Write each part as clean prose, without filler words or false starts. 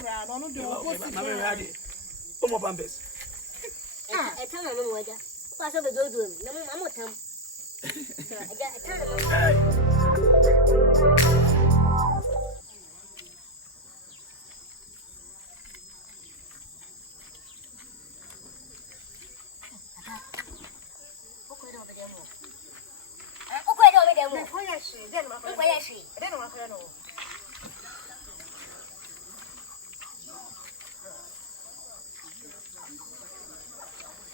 cry, no, no, Omo Bambes. I tell her no weather. Pass over the door. No, I'm not him. I got a turn.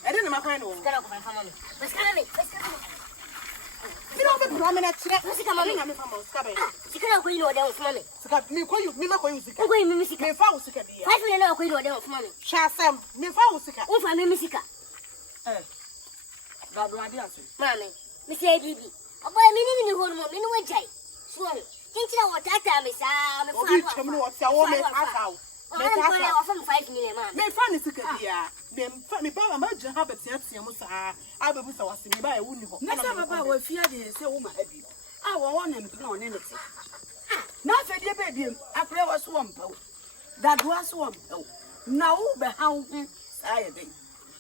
I didn't know my kind of. Let's go my family. Let's go me. You know the prominent. Let's come on. You can go in order of money. Me call you, me call you. I'm going to Mississippi. Me found sick. 5 million now going order of money. Shasam, me found sick. Oh, for me, Mississippi. That do I do? Mammy, Mr. Bibi. A boy, meaning you hold more, me no jay. Swallow. Think you know what that time is? I'm a fool. What's your woman? I'm going 5 million, man. Me found sick. Yeah, me baba maja habet ya musa abebusa wasimi ba ewu ni ho na sa baba wa fia de se wo ma abi a wo won na no ne nete na fe de be biem akre wa so won that was so won na wo be ha wo sa ye den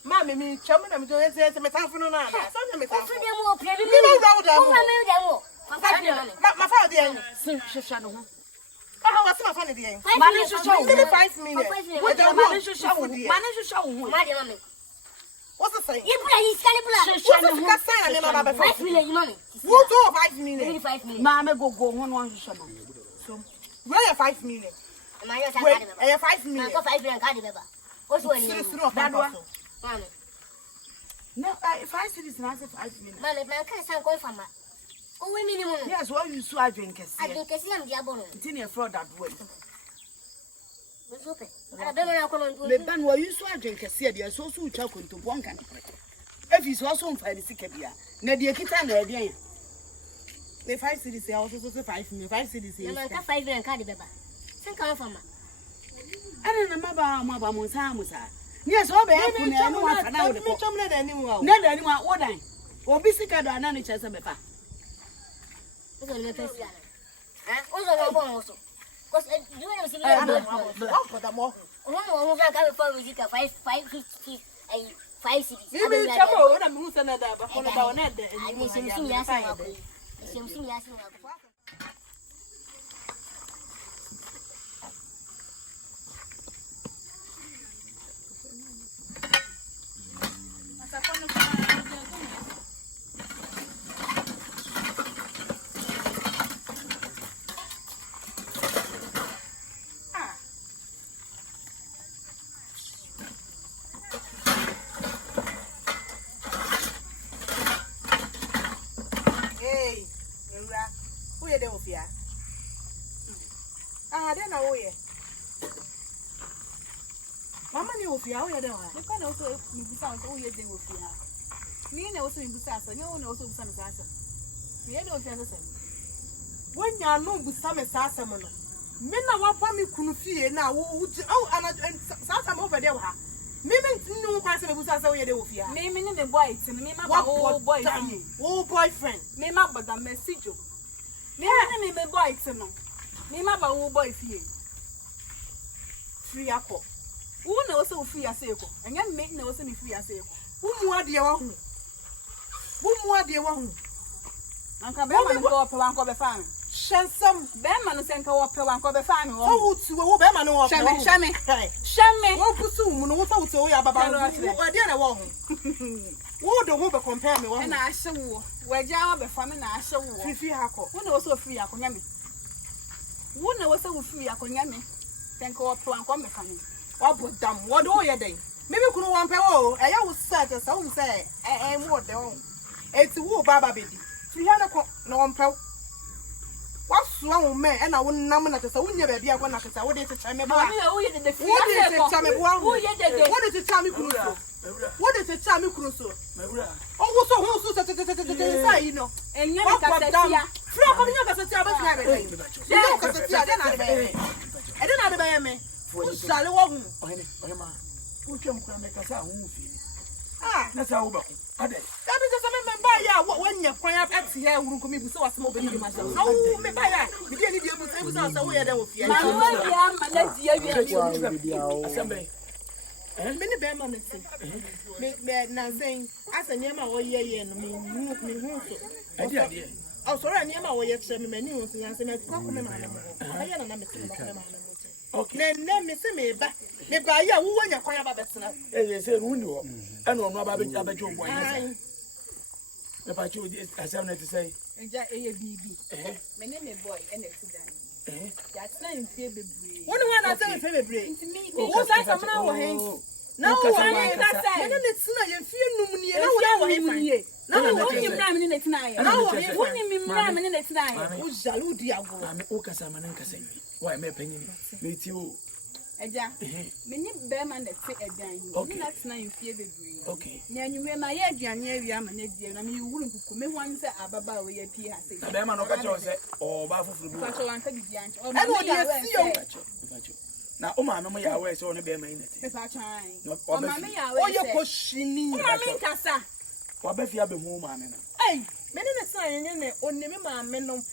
ma me cham na me jo ese me tafo no na so na me tafo for them all play me no da mo ma fa de en hwehwa no ho ah what's my funny de en mane hwehwa wo 5 minutes what mane hwehwa wo ma de mama what's the saying you put his can put what's the saying na mama 5 million money who do 5 million 5 million mama go ho no hwehwa no so where 5 million ma yo sa ka de baba 5 million ko 5 million ka de baba o so ni that one mama no if I see this na say 5 million mama man kan san ko fama o we minimum yes what you so adwenkese adwenkese am dia bono tin e fraud that way Super. Ara be na ko no. Le ban wa yusu adwenkese dia so so ucha kontompo nka. Efi so so mfa ni sika bia. Na dia kita na edian. Le 5 cities ya so 5 million 5 cities ya. Na ka 5 million ka de beba. Sen ka fama. Ana na maba mo sa musa. Ni so be e ku na no aka na wo de ko. Me chom na da ni mu wa. Na da ni wa wo dan. Obi sika do ana ni chese bepa. O so le pesi. O so lo bon o so. Cause you know see me for the more. Oh, I got for music 550 and 5 cities. You chamo na mu sana da ba kono ba ona da. Ni sim ya sa ko. Sim ya sa ko. Then I owe Mama ni ofia o ye de wa. Me kwa na also me bisa o ye de ofia. Me na also me bisa so, nya o na also bisa me sa. Me ye de ofia so. Wonya no busa me sa asem no. Me na wa pa me kunu fie na wo ana sa asem o bede wa. Me nnu kwa se me busa se o ye de ofia. Me ni me boy tin, me ma ba o boyfriend. O boyfriend. Me ma ba da message. Me ni me boy tin no. Me ma ba wo boy fie. Free akọ. Wo na also free aseko. Enya me na also me free aseko. Umu ade wa hu. Umu ade wa hu. Anka be ma nko pe wan ko be fa me. Shansam be ma no senka wo pe wan ko be fa me wo. Wo tu wo be ma no wo. Shame. Wo pusu mu no wo ta wo te wo ya baba. Wo ade na wo hu. Wo do ho be compare me wo. Na ahye wo. Wa ja wa be fa me na ahye wo. Free akọ. Wo na also free akonya me. Wo na wo se wo free akonya me. Senka wo pe wan ko me fa me. Obodam what do you dey maybe kunu wan pe o eya wo search say wo say mo de o eti wo baba bedi fi ha na ko na wan pe waso a wo me e na wo nam na tesa wo nya ba bia ko na tesa wo de teta me ba wo ye de fi wo de teta me bo wo ye de wo de teta me kunu so wo de teta me kunu so o wo so hu so teta sai no enya me ka setia fi o ko nya ka setia ba fi ha be dey nya ka setia de na de be e de na de be me Usale wa hu. Ohene ma. Utwem kwa meka sa hu fi. That's how we are. That is just a member ya when you point up at here who come in so a small baby myself. No, me buy ya. You didn't be able to say without away there with you. Assembly. Many Berma me now saying as a name or ye and me oh sorry, I name our yet send me news and say compliment. I am a okay, then me say me back. Me buy ya who when you cry about that. They say who knew and no about your boy. If I choose this, I sound to say, My name is boy and it's done. That's not in favor. What do I say in favor? What's that? I'm now, no, I didn't see you feel no near. No, you're not in it tonight. No, you're not in it tonight. Who's Jaludia? I'm Okasaman and Cassini. Why, my opinion, meet you. Aja, many Berma that say a dime. Okay, that's not in favor. Okay. Now you may my idea near you, and I mean, you wouldn't come in one say Ababa where your P. The Berma no catch or Baffle for the Patrol and Teddy Giant. Oh, I want to see you. Now, Oma, no more away, so on a Berma in it. If I try, oh, Mamma, oh, you're pushing me. Casa. What if you have been home, Mamma? Hey, many the sign and only me,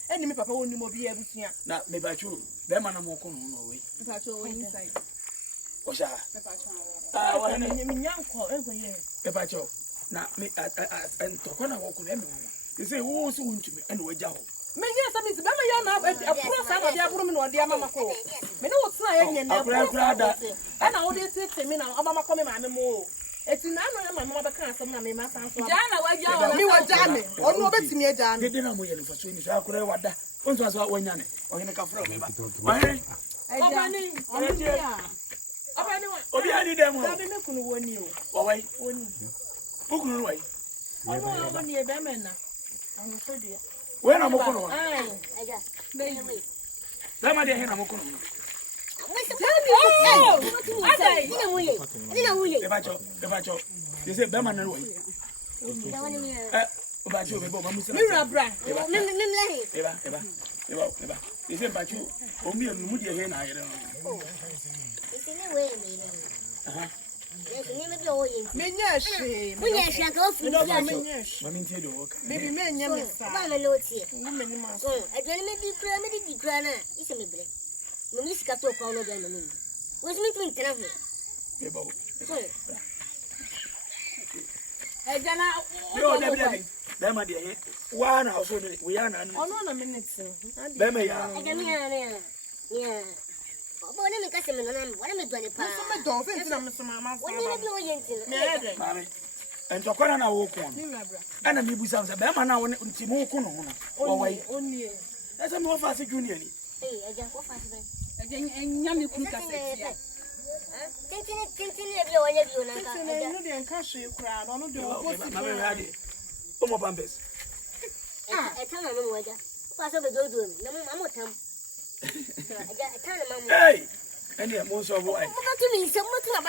and me, Papa, only will be able to. Now, maybe I true. Berma no more come away. Patrol inside. What's that? I mean, young call every year. Patrol. Now, me and Tokona walk with them. You say, who soon to me and we jaw. Me yes, I mean, Berma, you're not a poor son of your woman or dear Mamma. Me know what's lying and I would say, me now, Mamma coming, my more. It's in my mother can't some of my son. Jana, what you are jamming, or no better me a jam. They didn't know for swing, so I could have what that. Once was what one yanni, or in a cafe. My name? Oh, I need them. I didn't know one you. Oh, wait, who can away? Oh, no, near them now. I'm afraid. When I'm going on, I got let my dear hand, I'm going on. If I talk, you say Berman away. About you, Mira, Brad. Eva. You say about you, only a moody again. I don't know. it's in a way, Nyash, I go for baby, men, I'm a note here. I don't be granna. It's a little. No, Miss Cato call again. What's me to travel? Jana, Berma, dear, one house, we are not. on a minute. Berma, I can hear. Yeah. But let me catch him and what am I doing? I'm dolphins, and I'm some mamma. What are you doing? And Tokona now walk on. And a Mibu sounds a Berma now on Timokono. Only. That's a more fast junior. Hey, I just walk fast. and Yammy Kuka. Continue if you I didn't catch you crowd. I don't do More bumpers. I tell my mother. Pass over the door. No, I'm not come. I tell my mother. Hey! And the most of what? To me, so much of a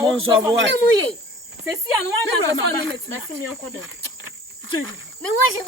Months of what? Say, see, and one minute. Nothing your cotton. No, why should